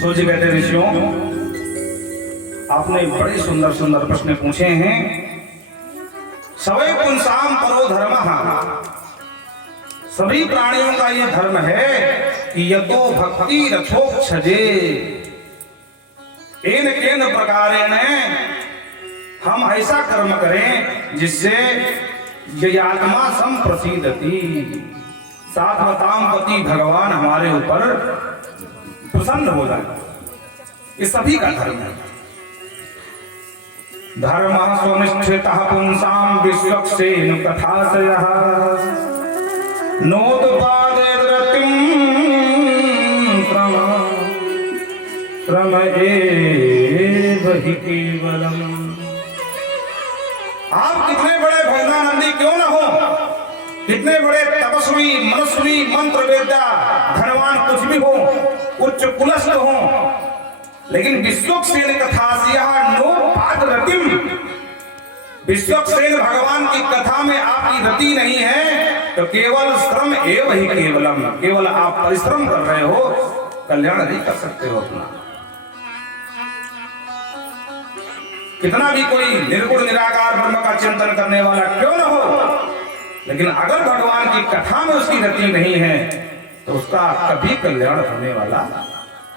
सो जी कहते ऋषियों, आपने बड़े सुंदर सुंदर प्रश्न पूछे हैं। सवै पुंसाम परो धर्म, सभी प्राणियों का ये धर्म है कि यतो भक्ति रथोक्षजे एन केन प्रकारेण हम ऐसा कर्म करें जिससे ये आत्मा संप्रसीदति, सात्वताम पति भगवान हमारे ऊपर प्रसन्न हो जाए। ये सभी का धर्म है। धर्म स्वनिष्ठितः पुंसाम विश्वक्सेन कथाशयः नोत्पादेत रतिं क्रम एव हि केवलम्। आप कितने बड़े भजनानंदी क्यों न हो, कितने बड़े तपस्वी मनस्वी मंत्र वेद्या धनवान कुछ भी हो, उच्च कुलस्थ हो, लेकिन विश्वक्सेन कथाशयः नोत्पाद रतिम, विश्वक्सेन भगवान की कथा में आपकी रति नहीं है तो केवल श्रम एव ही केवलम, केवल आप परिश्रम कर रहे हो, कल्याण नहीं कर सकते हो अपना। कितना भी कोई निर्गुण निराकार ब्रह्म का चिंतन करने वाला क्यों न हो, लेकिन अगर भगवान की कथा में उसकी रति नहीं है तो उसका कभी कल्याण होने वाला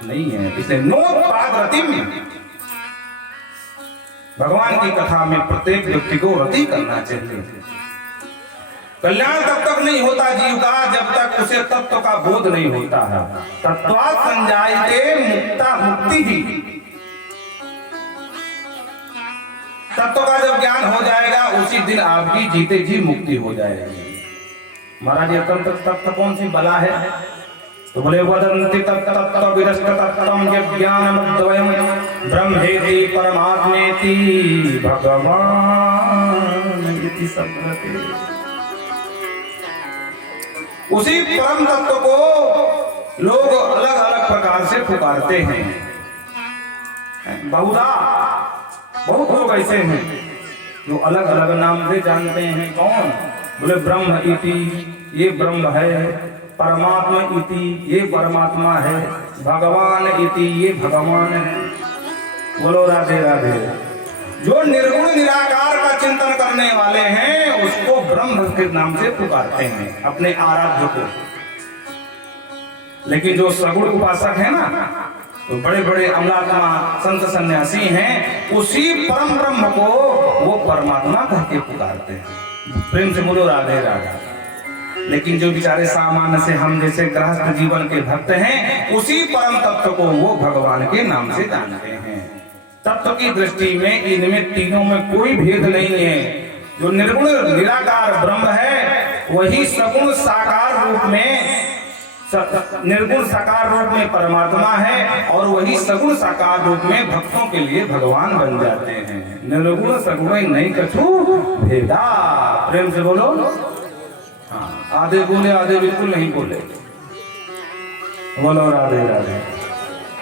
नहीं है। इसलिए नोत्पाद रतिम, भगवान की कथा में प्रत्येक व्यक्ति को रति करना चाहिए। कल्याण तब तक नहीं होता जीव का जब तक उसे तत्व का बोध नहीं होता है। तत्वात् संजायते मुक्ता मुक्ति ही, तत्व का जब ज्ञान हो जाएगा उसी दिन आपकी जीते जी मुक्ति हो जाएगी। महाराज ये तत्व कौन सी बला है? तो बोले वदन्ति तत्तत्व विरस्त तत्त्वं यज्ञानमद्वयं ब्रह्मेति परमात्मेति भगवान इति सब्रते। उसी परम तत्व को लोग अलग अलग प्रकार से पुकारते हैं। बहुत लोग ऐसे हैं जो अलग अलग नाम से जानते हैं। कौन? बोले ब्रह्म इति ये ब्रह्म है, परमात्मा इति ये परमात्मा है, भगवान इति ये भगवान है। बोलो राधे राधे। जो निर्गुण निराकार का चिंतन करने वाले हैं उसको ब्रह्म के नाम से पुकारते हैं अपने आराध्य को। लेकिन जो सगुण उपासक है ना, तो बड़े बड़े अमलात्मा संत सन्यासी हैं, उसी परम ब्रह्म को वो परमात्मा कह के पुकारते हैं। प्रेम से बोलो राधे राधे। लेकिन जो बेचारे सामान्य से हम जैसे गृहस्थ जीवन के भक्त हैं, उसी परम तत्व को वो भगवान के नाम से जानते हैं। तत्व की दृष्टि में इनमें तीनों में कोई भेद नहीं है। जो निर्गुण निराकार ब्रह्म है वही सगुण साकार रूप में, निर्गुण साकार रूप में परमात्मा है, और वही सगुण साकार रूप में भक्तों के लिए भगवान बन जाते हैं। निर्गुण सगुण नहीं कछु भेदा। प्रेम से बोलो। हाँ, आधे बोले आधे बिल्कुल नहीं बोले। बोलो राधे राधे।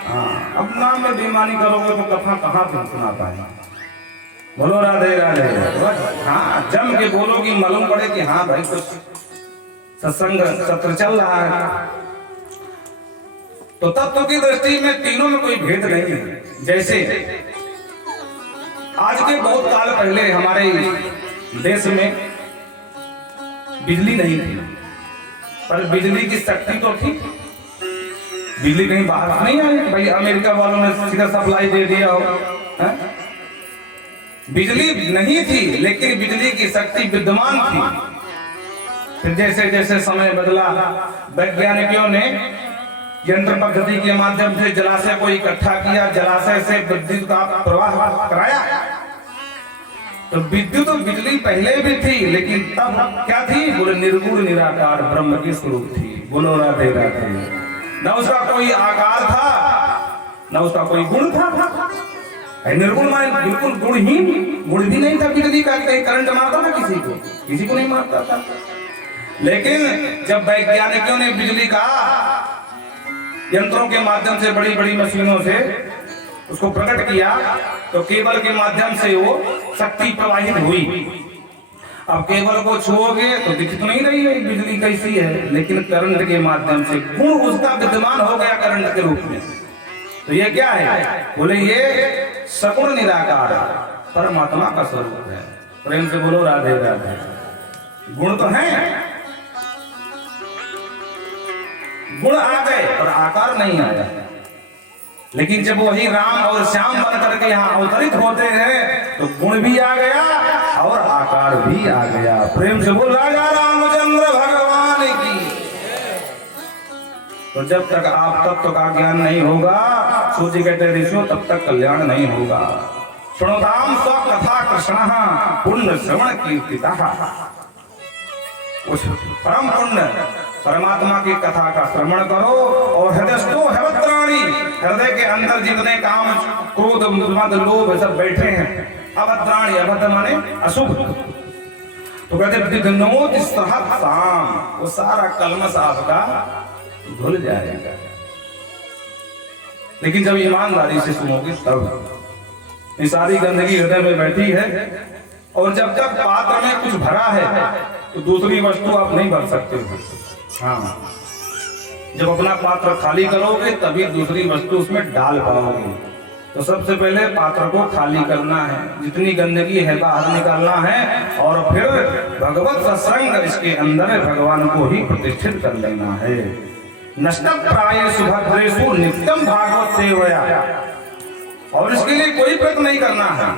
हाँ, अपना में बेईमानी करोगे तो कथा कहाँ तुम सुना पाएंगे। बोलो राधे राधे। हाँ, जम के बोलोगी मालूम पड़े कि हाँ भाई कुछ सत्संग सत्र चल रहा है। तो तत्व की दृष्टि में तीनों में कोई भेद नहीं है। जैसे आज के बहुत काल पहले हमारे देश में बिजली नहीं थी, पर बिजली की शक्ति तो थी। बिजली कहीं बाहर नहीं आई भाई अमेरिका वालों ने सीधा सप्लाई दे दिया हो। बिजली नहीं थी लेकिन बिजली की शक्ति विद्यमान थी। फिर जैसे जैसे समय बदला, वैज्ञानिकों ने यंत्र पद्धति के माध्यम से जलाशय को इकट्ठा किया, जलाशय से विद्युत का प्रवाह कराया। तो विद्युत और बिजली पहले भी थी, लेकिन तब क्या थी? बोले निर्गुण निराकार ब्रह्म की स्वरूप थी। बोलो राधे राधे। न उसका कोई आकार था, न उसका कोई गुण था। निर्गुण माने बिल्कुल गुणहीन, गुण भी नहीं था बिजली का। कहीं करंट मारता था किसी को नहीं मारता था। लेकिन जब वैज्ञानिकों ने बिजली का यंत्रों के माध्यम से, बड़ी बड़ी मशीनों से उसको प्रकट किया, तो केबल के माध्यम से वो शक्ति प्रवाहित हुई। अब केबल को छुओगे तो दिख तो नहीं रही है बिजली कैसी है, लेकिन करंट के माध्यम से गुण उसका विद्यमान हो गया करंट के रूप में। तो ये क्या है? बोले ये सगुण निराकार परमात्मा का स्वरूप है। प्रेम से बोलो राधे राधे। गुण तो है, गुण आ गए पर आकार नहीं आया। लेकिन जब वही राम और श्याम बन करके यहाँ अवतरित होते हैं तो गुण भी आ गया और आकार भी आ गया। प्रेम से बोल राजा रामचंद्र भगवान की। तो जब तक आप तत्व का ज्ञान नहीं होगा, सूची कहते ऋषियों, तब तक कल्याण नहीं होगा। सुनोताम स्व कथा कृष्ण पुण्य श्रवण कीर्तितः। उस परम पुण्य परमात्मा की कथा का श्रवण करो और हृदयस्थो हवत्राणी, हृदय के अंदर जितने काम क्रोध मद लोभ सब बैठे हैं, अभद्राणी, अभद्र माने अशुभ, तो कहते विघ्नोत सहत साम, वो सारा कलमश आपका धुल जाएगा। लेकिन जब ईमानदारी से सुनोगे तब। ये सारी गंदगी हृदय में बैठी है और जब तक पात्र में कुछ भरा है तो दूसरी वस्तु आप नहीं भर सकते हो। हाँ, जब अपना पात्र खाली करोगे तभी दूसरी वस्तु उसमें डाल पाओगे। तो सबसे पहले पात्र को खाली करना है, जितनी गंदगी है बाहर निकालना है और फिर भगवत सत्संग इसके अंदर भगवान को ही प्रतिष्ठित कर लेना है। नष्ट प्राय सुभद्रेषु नित्यम भागवत सेवया, और इसके लिए कोई प्रयत्न नहीं करना है,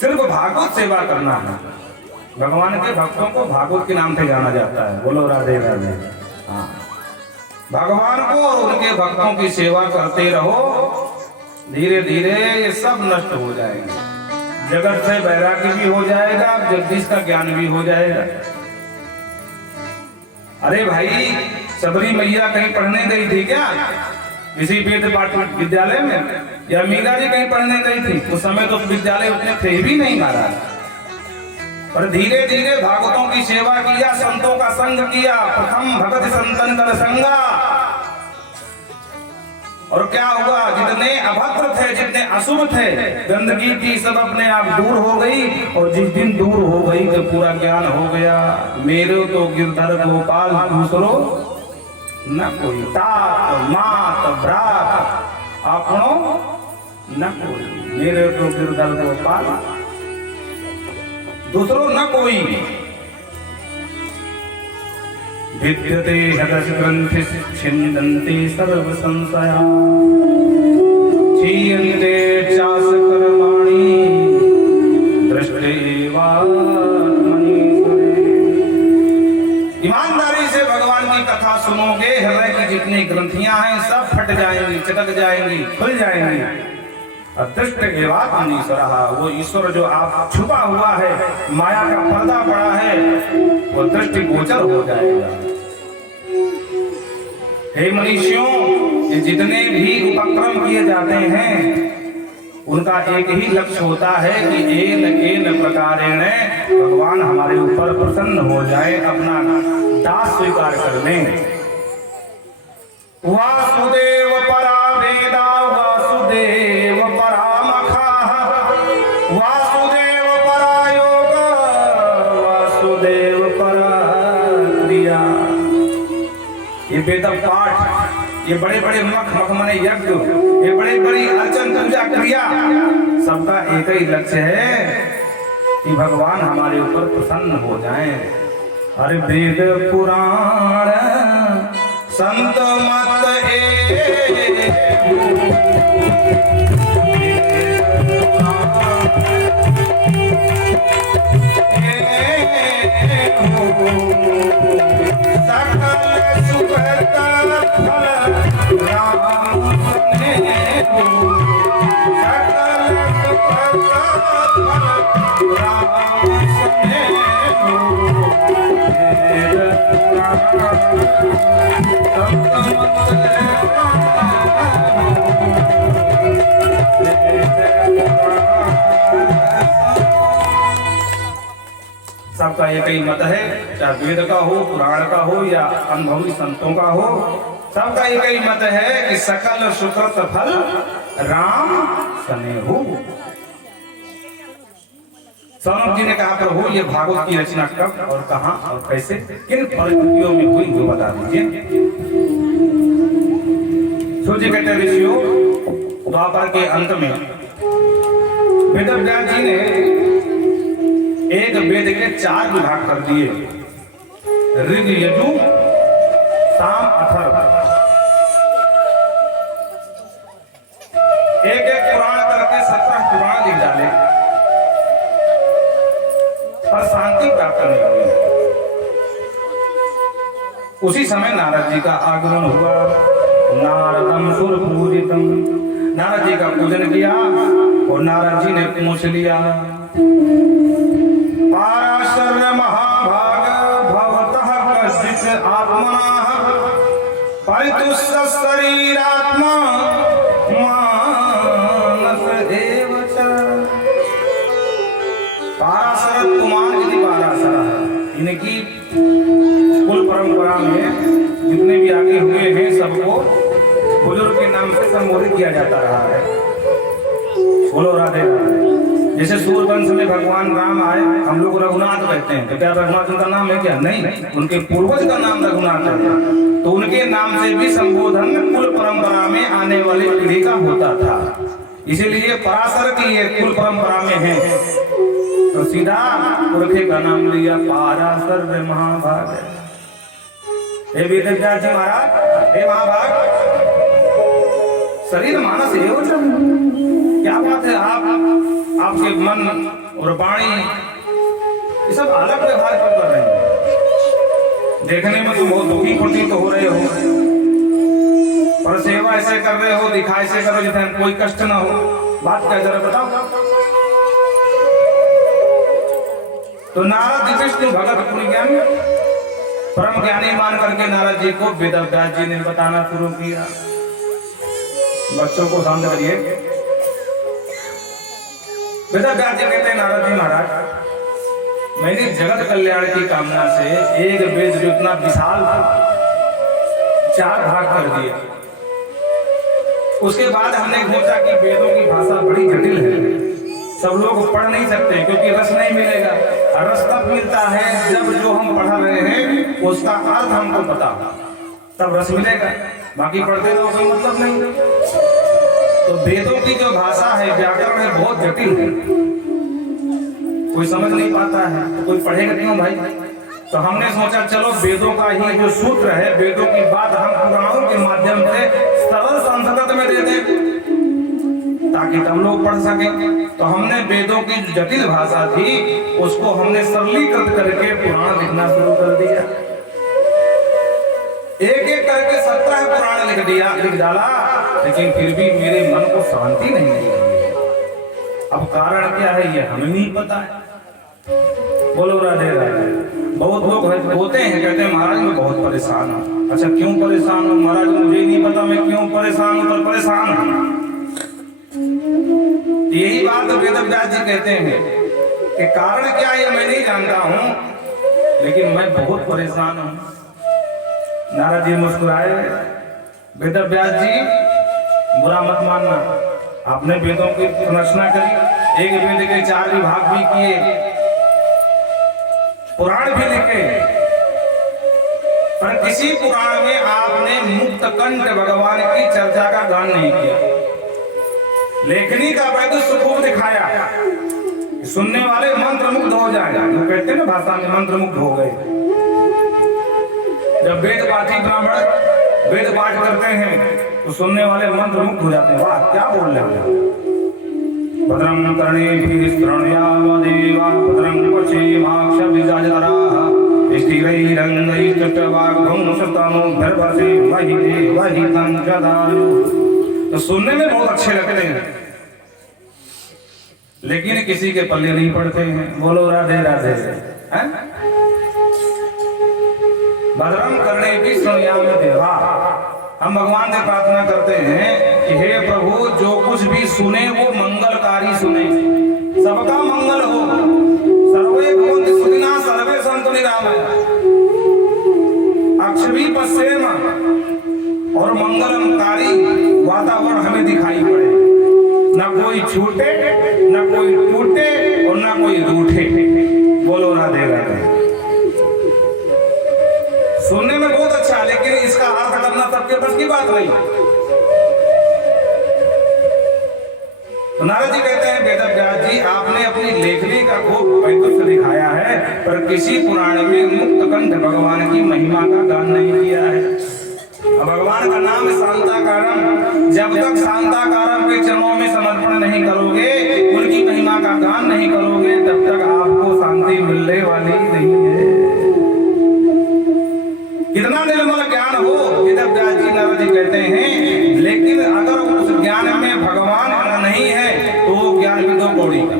सिर्फ भागवत सेवा करना है। भगवान के भक्तों को भागवत के नाम से जाना जाता है। बोलो राधे राधे। हाँ, भगवान को और उनके भक्तों की सेवा करते रहो, धीरे धीरे ये सब नष्ट हो जाएंगे। जगत से वैराग्य भी हो जाएगा, जगदीश का ज्ञान भी हो जाएगा। अरे भाई, सबरी मैया कहीं पढ़ने गई थी क्या? किसी वेद पाठ विद्यालय में, या मीरा जी कहीं पढ़ने गई थी? उस समय तो विद्यालय उतने थे भी नहीं महाराज। पर धीरे धीरे भागवतों की सेवा किया, संतों का संग किया। प्रथम भगत संतन कर संगा, और क्या हुआ? जितने अभद्र थे, जितने अशुभ थे, गंदगी थी, सब अपने आप दूर हो गई। और जिस दिन दूर हो गई तो पूरा ज्ञान हो गया। मेरे तो गिरधर गोपाल, दूसरो न कोई। तात मात भ्रात आपनो न कोई, मेरे तो गिरधर गोपाल, दूसरो न कोई। विद्यते हृदय ग्रंथि छिन्दन्ति सर्व संशया, क्षीयन्ते चास कर्माणि दृष्टेवात्मनीश्वरे। ईमानदारी से भगवान की कथा सुनोगे, हृदय की जितनी ग्रंथियां हैं सब फट जाएंगी, चटक जाएंगी, खुल जाएंगी। दृष्ट एवात्मनीश्वरः, वो ईश्वर जो आप छुपा हुआ है, माया का पर्दा पड़ा है, वो दृष्टि गोचर हो जाएगा। हे मनुष्यों, ये जितने भी उपक्रम किए जाते हैं उनका एक ही लक्ष्य होता है कि एन प्रकारेण भगवान हमारे ऊपर प्रसन्न हो जाए, अपना दास स्वीकार कर लें। वासुदेव परा वेदा वासुदेव परामखः, वासुदेव परा योग वासुदेव परा क्रिया। ये वेद पाठ, ये बड़े बड़े मख मने यज्ञ, ये बड़ी बड़ी अर्चन पूजा क्रिया, सबका एक ही लक्ष्य है कि भगवान हमारे ऊपर प्रसन्न हो जाएं। अरे वेद पुराण संत मत सकल सुखता फल राम ने हो, सकल सुखता फल राम ने हो। सबका एक ही मत है, चाहे वेद का हो, पुराण का हो या अनुभवी संतों का हो, सबका एक ही मत है कि सकल सुकृत फल राम सने हो। सौनक जी ने कहा, प्रभु ये भागवत की रचना कब और कहां और कैसे, किन परिस्थितियों में हुई वो बता दीजिए। जी कहते ऋषियों, द्वापर के अंत में वेदव्यास जी ने एक वेद के 4 विभाग कर दिए, ऋग, यजु, साम, अथर्व। एक एक पुराण करके 17 पुराण लिख डाले, पर शांति प्राप्त नहीं हुई। उसी समय नारद जी का आगमन हुआ। नारदम सुर पूजितम, नारद जी का पूजन किया और नारद जी ने पूछ लिया, पाराशर महाभाग भवतः कश्चित् आत्मनः परितुष्ट शरीरात्मा मानस एव च। पाराशर कुमार यदि पाराशर, इनकी कुल परंपरा में जितने भी आगे हुए हैं सबको बुजुर्ग के नाम से संबोधित किया जाता रहा है। बोलो राधे राधे। जैसे सूर्यवंश में भगवान राम आए, हम लोग रघुनाथ कहते हैं, तो क्या रघुनाथ उनका नाम है क्या? नहीं, उनके पूर्वज का नाम रघुनाथ है, तो उनके नाम से भी संबोधन कुल परंपरा में आने वाली पीढ़ी का होता था। इसीलिए पराशर की ये कुल परंपरा में है, तो सीधा पुरखे का नाम लिया पाराशर महाभाग। हे वेदव्यास जी महाराज, हे महाभाग, शरीर मानस एवं च। क्या बात है, आपके मन और वाणी ये सब अलग व्यवहार क्यों कर रहे हैं? देखने में तो बहुत दुखी प्रतीत हो रहे हो, पर सेवा ऐसे कर रहे हो, दिखाई से करो जैसे कोई कष्ट ना हो। बात क्या जरा बताओ। तो नारद विष्णु भगत पुण्य ज्ञान परम ज्ञानी मान करके नारद जी को वेदव्यास जी ने बताना शुरू किया। बच्चों को शांत करिए। वेदव्यास जी कहते हैं, नारद जी महाराज, मैंने जगत कल्याण की कामना से एक वेद जो इतना विशाल था 4 भाग कर दिए। उसके बाद हमने सोचा कि वेदों की भाषा बड़ी जटिल है, सब लोग पढ़ नहीं सकते क्योंकि रस नहीं मिलेगा। रस तब मिलता है जब जो हम पढ़ा रहे हैं उसका अर्थ हमको पता, तब रस मिलेगा। बाकी पढ़ते रहो कोई मतलब नहीं। तो वेदों की जो भाषा है, व्याकरण है, बहुत जटिल है, कोई समझ नहीं पाता है, तो कोई पढ़ेगा क्यों भाई? तो हमने सोचा चलो वेदों का ही जो सूत्र है, वेदों की बात हम पुराणों के माध्यम से सरल संस्कृत में दे दें ताकि तुम लोग पढ़ सके। तो हमने वेदों की जो जटिल भाषा थी उसको हमने सरलीकृत करके पुराण लिखना शुरू कर दिया। एक एक करके 17 पुराण लिख डाला, लेकिन फिर भी मेरे मन को शांति नहीं मिली। अब कारण क्या है ये हमें नहीं पता है। बोलो राधे राधे। बहुत लोग होते हैं, कहते हैं महाराज मैं बहुत परेशान हूँ। अच्छा क्यों परेशान हूँ महाराज? मुझे नहीं पता मैं क्यों परेशान हूँ, पर परेशान हूँ। यही बात वेदव्यास जी कहते हैं कि कारण क्या है मैं नहीं जानता हूं, लेकिन मैं बहुत परेशान हूं। नारद जी मुस्कुराए, वेदव्यास जी बुरा मत मानना, आपने वेदों की रचना करी, एक वेद के 4 विभाग भी किए, पुराण भी लिखे, पर किसी पुराण में आपने मुक्त कंठ भगवान की चर्चा का गान नहीं किया। लेखनी का वैदुष्य खूब दिखाया, सुनने वाले मंत्र मुग्ध हो जाएगा। वो कहते हैं ना भाषा में मंत्र मुग्ध हो गए। जब वेद पाठी ब्राह्मण वेद पाठ करते हैं तो सुनने वाले मंत्र मुग्ध हो जाते हैं। वाह क्या बोल रहे हैं। भद्रं कर्णेभिः शृणुयामदेवा भद्रं पश्येमाक्षभिर्यजत्राः स्थिरैरङ्गैश्चट्टवाग्भुं शतनुभिर्वसेमहिदेवहितं जदायुः। तो सुनने में बहुत अच्छे लगते हैं, लेकिन किसी के पल्ले नहीं पड़ते हैं। बोलो राधे राधे। भद्रम करने की शृणुयामदेवा, हम भगवान से प्रार्थना करते हैं कि हे प्रभु जो कुछ भी सुने वो मंगलकारी सुने, सबका मंगल हो। सर्वे भवन्तु सुखिनः सर्वे सन्तु निरामयाः। अक्षवी पश्येम, और मंगलमकारी वातावरण हमें दिखाई पड़े, न कोई छूटे न कोई टूटे और न कोई रूठे। बोलो राधे राधे। सुनने में बहुत अच्छा, लेकिन इसका अर्थ करना सबके बस की बात नहीं। तो नारद जी कहते हैं वेदव्यास जी आपने अपनी लेखनी का खूब वैदुष्य दिखाया है, पर किसी पुराण में मुक्त कंठ भगवान की महिमा का गान नहीं किया है। भगवान का नाम शांताकारम, जब तक शांताकारम के चरणों में समर्पण नहीं करोगे, उनकी महिमा का गान नहीं करोगे, तब तक आपको शांति मिलने वाली नहीं है। कितना निर्मल ज्ञान हो, वेदव्यास जी नारद जी कहते हैं, लेकिन अगर उस ज्ञान में भगवान नहीं है तो वो ज्ञान भी दो कौड़ी का।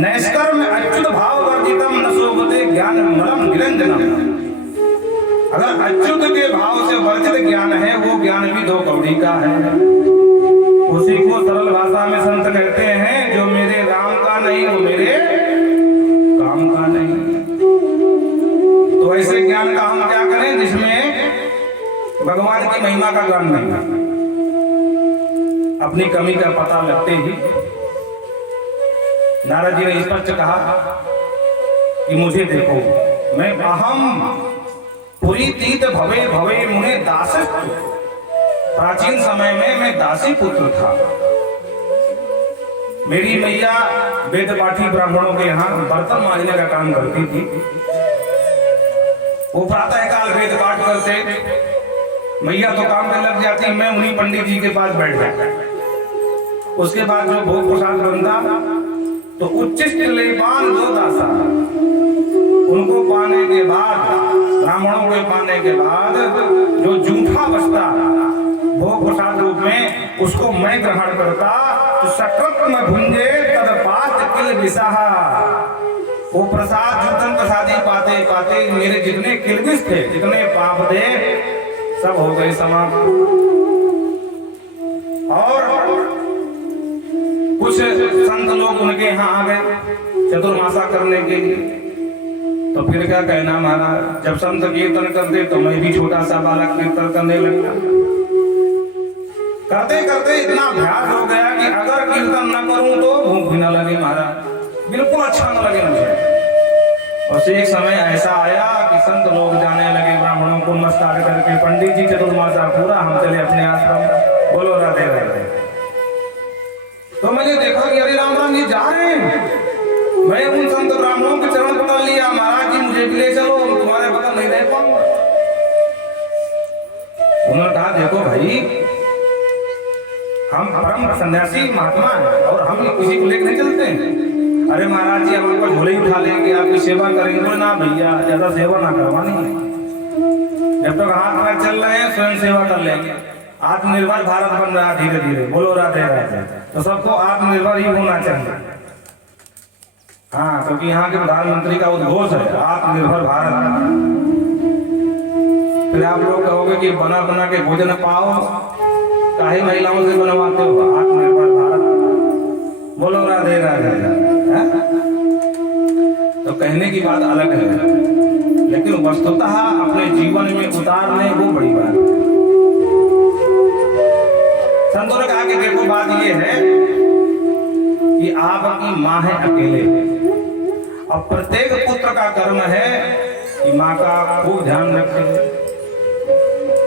नैष्कर्म अच्युत भाव वर्जितम न शोभते ज्ञान मलम निरंजनम। अगर अच्युत के भाव से वर्जित ज्ञान है वो ज्ञान भी दो कौड़ी का है। उसी को सरल भाषा में संत कहते हैं, जो मेरे राम का नहीं वो मेरे काम का नहीं। तो ऐसे ज्ञान का हम क्या करें जिसमें भगवान की महिमा का गान नहीं। अपनी कमी का पता लगते ही नारद जी ने स्पष्ट कहा कि मुझे देखो, मैं अहम पुरी तीत भवे भवे मुने दासस्तु। प्राचीन समय में मैं दासी पुत्र था। मेरी मैया वेद पाठी ब्राह्मणों के यहाँ बर्तन मांजने का काम करती थी। वो प्रातः काल वेद पाठ करते, मैया तो काम में लग जाती, मैं उन्हीं पंडित जी के पास बैठ जाता। उसके बाद जो भोग प्रसाद बनता तो उच्चिष्ट लेपान दो दासा, उनको पाने के बाद, ब्राह्मणों को पाने के बाद जो जूठा बचता भोग प्रसाद रूप में, उसको मैं ग्रहण करता। तो सकृत में भुंजे तद पात किल विसाहा। वो प्रसाद जूठन प्रसादी पाते पाते मेरे जितने किलबिस थे, जितने पाप थे, सब हो गए समाप्त। और कुछ संत लोग उनके यहाँ आ गए चतुर्मासा करने के लिए। तो फिर क्या कहना महाराज, जब संत कीर्तन करते तो मैं भी छोटा सा बालक कीर्तन करने लगता। करते करते इतना अभ्यास हो गया कि अगर कीर्तन न करूं तो भूख भी न लगे महाराज, बिल्कुल अच्छा न लगे मुझे। और एक समय ऐसा आया कि संत लोग जाने लगे, ब्राह्मणों को नमस्कार करके, पंडित जी चतुर्मासा पूरा, हम चले अपने आश्रम। बोलो राधे राधे। तो मैंने देखा कि अरे राम राम ये जा रहे हैं। मैं उन संत ब्राह्मणों के चरण पकड़ लिया, महाराज जी मुझे भी ले चलो, तुम्हारे बगल नहीं रह पाऊंगा। उन्होंने कहा देखो भाई, हम परम सन्यासी महात्मा हैं और हम किसी को लेकर नहीं चलते हैं। अरे महाराज जी हम आपको झोले उठा लेंगे, आपकी सेवा करेंगे। बोले ना भैया, ज्यादा सेवा ना करवानी है, जब तक हाथ में चल रहे हैं स्वयं सेवा कर लेंगे। आत्मनिर्भर भारत बन रहा है धीरे धीरे। बोलो राधे राधे। तो सबको आत्मनिर्भर ही होना चाहिए। हाँ, क्योंकि यहाँ के प्रधानमंत्री का उद्घोष है आत्मनिर्भर भारत। फिर आप लोग कहोगे कि बना बना के भोजन पाओ, काहे महिलाओं से बनवाते हो? आत्मनिर्भर भारत। बोलो राधे राधे। तो कहने की बात अलग है, लेकिन वस्तुतः अपने जीवन में उतारने वो बड़ी बात है। संतों ने कहा कि देखो बात ये है कि आपकी माँ है अकेले, और प्रत्येक पुत्र का कर्म है कि माँ का खूब ध्यान रखे।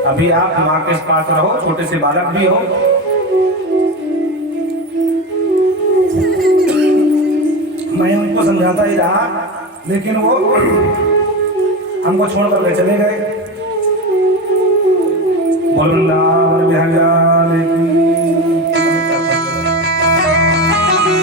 अभी आप माँ के पास रहो, छोटे से बालक भी हो, मैं उनको समझाता ही रहा, लेकिन वो हमको छोड़ कर चले गए। बोल वृंदावन विहंगा